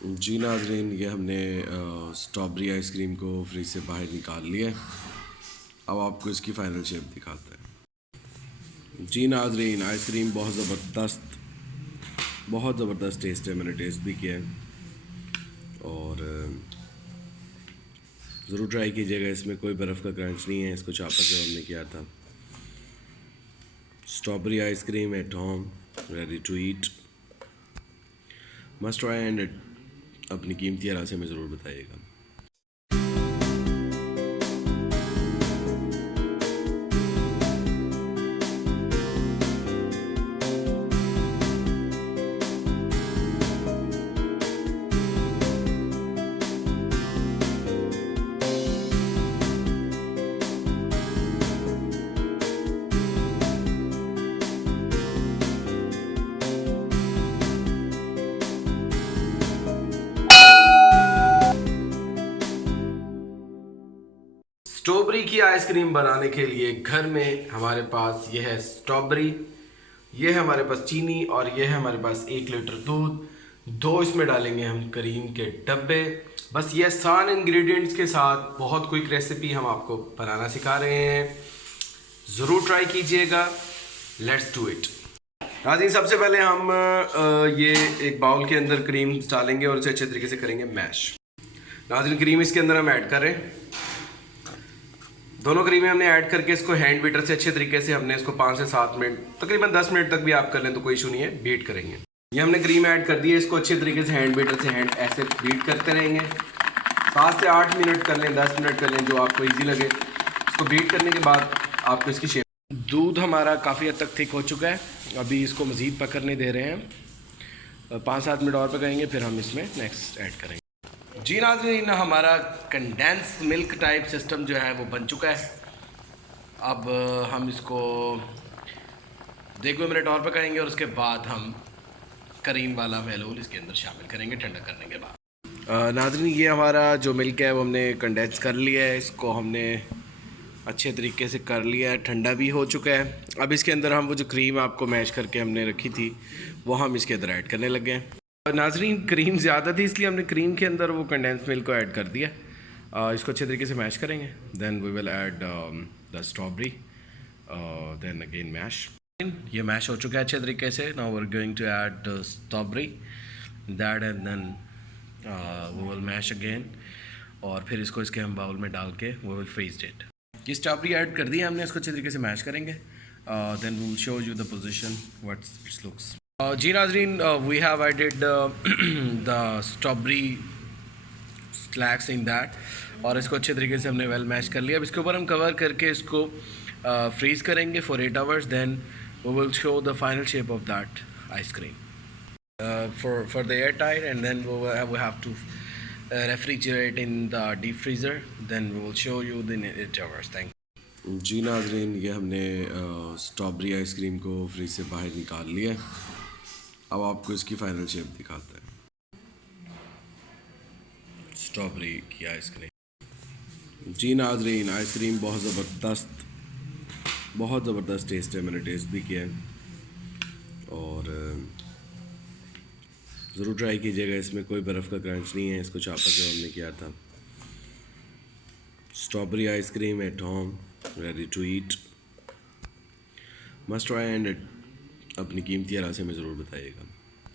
जी नाज़रीन, ये हमने स्ट्रॉबेरी आइसक्रीम को फ्रिज से बाहर निकाल लिया है। अब आपको इसकी फ़ाइनल शेप दिखाते हैं। जी नाज़रीन, आइसक्रीम बहुत ज़बरदस्त टेस्ट है। मैंने टेस्ट भी किया है और ज़रूर ट्राई कीजिएगा। इसमें कोई बर्फ़ का क्रंच नहीं है। इसको चापर जो हमने किया था। Strawberry ice cream at home, ready to eat, must try and अपनी कीमती राय से हमें ज़रूर बताइएगा। स्ट्रॉबेरी की आइसक्रीम बनाने के लिए घर में हमारे पास यह है स्ट्रॉबेरी, यह है हमारे पास चीनी और यह है हमारे पास 1 लीटर दूध। 2 इसमें डालेंगे हम करीम के डब्बे। बस ये आसान इंग्रेडिएंट्स के साथ बहुत क्विक रेसिपी हम आपको बनाना सिखा रहे हैं। ज़रूर ट्राई कीजिएगा। Let's do it. नाज़रीन, सबसे पहले हम ये एक बाउल के अंदर क्रीम डालेंगे और इसे अच्छे तरीके से करेंगे मैश। नाज़रीन, क्रीम इसके अंदर हम ऐड करें। दोनों क्रीमें हमने ऐड करके इसको हैंड बीटर से अच्छे तरीके से हमने इसको 5 से 7 मिनट, तकरीबन 10 मिनट तक भी आप कर लें तो कोई इशू नहीं है, बीट करेंगे। ये हमने क्रीम ऐड कर दी है। इसको अच्छे तरीके से हैंड बीटर से ऐसे बीट करते रहेंगे। 7 से 8 मिनट कर लें, 10 मिनट कर लें, जो आपको ईजी लगे। इसको बीट करने के बाद आपको इसकी शेप। दूध हमारा काफ़ी हद तक थिक हो चुका है। अभी इसको मज़ीद पकड़ने दे रहे हैं। 5-7 मिनट और पकाएंगे, फिर हम इसमें नेक्स्ट ऐड करेंगे। जी नाज़रीन, हमारा कंडेंस मिल्क टाइप सिस्टम जो है वो बन चुका है। अब हम इसको 2 मिनट और पकाएंगे और उसके बाद हम करीम वाला मेलूल इसके अंदर शामिल करेंगे ठंडा करने के बाद। नाज़रीन, ये हमारा जो मिल्क है वो हमने कंडेंस कर लिया है। इसको हमने अच्छे तरीके से कर लिया है, ठंडा भी हो चुका है। अब इसके अंदर हम वो जो क्रीम आपको मैश करके हमने रखी थी वो हम इसके अंदर ऐड करने लगे हैं। नाज़रीन, क्रीम ज़्यादा थी इसलिए हमने क्रीम के अंदर वो कंडेंस मिल्क को ऐड कर दिया। इसको अच्छे तरीके से मैश करेंगे। Then we will add the strawberry, then again mash. ये मैश हो चुका है अच्छे तरीके से। Now we are going to add strawberry that and then we will mash again. और फिर इसको इसके हम बाउल में डाल के वी विल फ्रीज इट। ये स्ट्रॉबेरी ऐड कर दी है हमने। इसको अच्छे तरीके से मैश करेंगे। Then we will show you the position what its looks. जी नाज़रीन, we have added the strawberry slacks in that और इसको अच्छे तरीके से हमने वेल मैश कर लिया। अब इसके ऊपर हम कवर करके इसको फ्रीज़ करेंगे for 8 hours. Then we will show the final shape of that ice cream for the air tight and then we have to refrigerate in the deep freezer. Then we will show you the 8 hours. Thank you. जी नाज़रीन, ये हमने strawberry ice cream को fridge से बाहर निकाल लिया है। अब आपको इसकी फ़ाइनल शेप दिखाते हैं। स्ट्रॉबेरी की आइसक्रीम। जी नाज़रीन, आइसक्रीम बहुत ज़बरदस्त टेस्ट है। मैंने टेस्ट भी किया है और ज़रूर ट्राई कीजिएगा। इसमें कोई बर्फ़ का क्रंच नहीं है। इसको चापर जो हमने किया था। Strawberry ice cream at home, ready to eat, must try and अपनी कीमती राय से हमें ज़रूर बताइएगा।